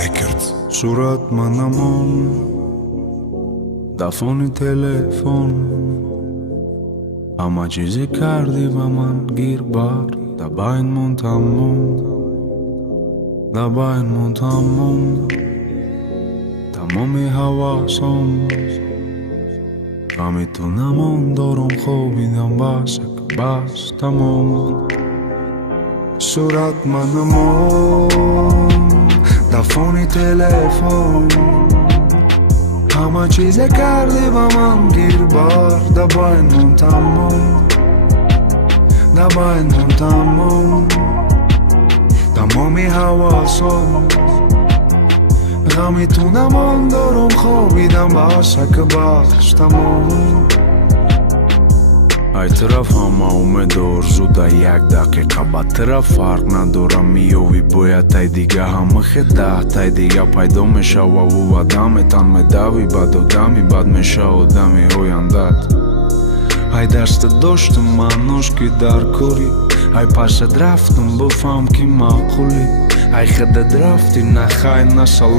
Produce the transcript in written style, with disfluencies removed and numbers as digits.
Records. Surat manamon da foni telefon Ama چیزی کردی و من گیر بار دباین مون تموم تمامی حواسم و میتونم اون دارم خوابیدم بس تمام صورت منمون da foni telefon Ama چیزی کردی و من گیر بار دباین مون تموم تمامی حواسم و میتونم اون دارم خوابیدم بس تمام ای طرف همه اومد ارزو دا یک دقیقه با طرف فرق ندارم میوی باید تای دیگه همه خده تای دیگه پیدا میشه و او آدمتان میدوی بعد آدمی بعد میشه آدمی آیندت ای دست داشتم منوش که در کاری ای پشت رفتم بفهم که معقولی ای خدت رفتی نخوای نه سلام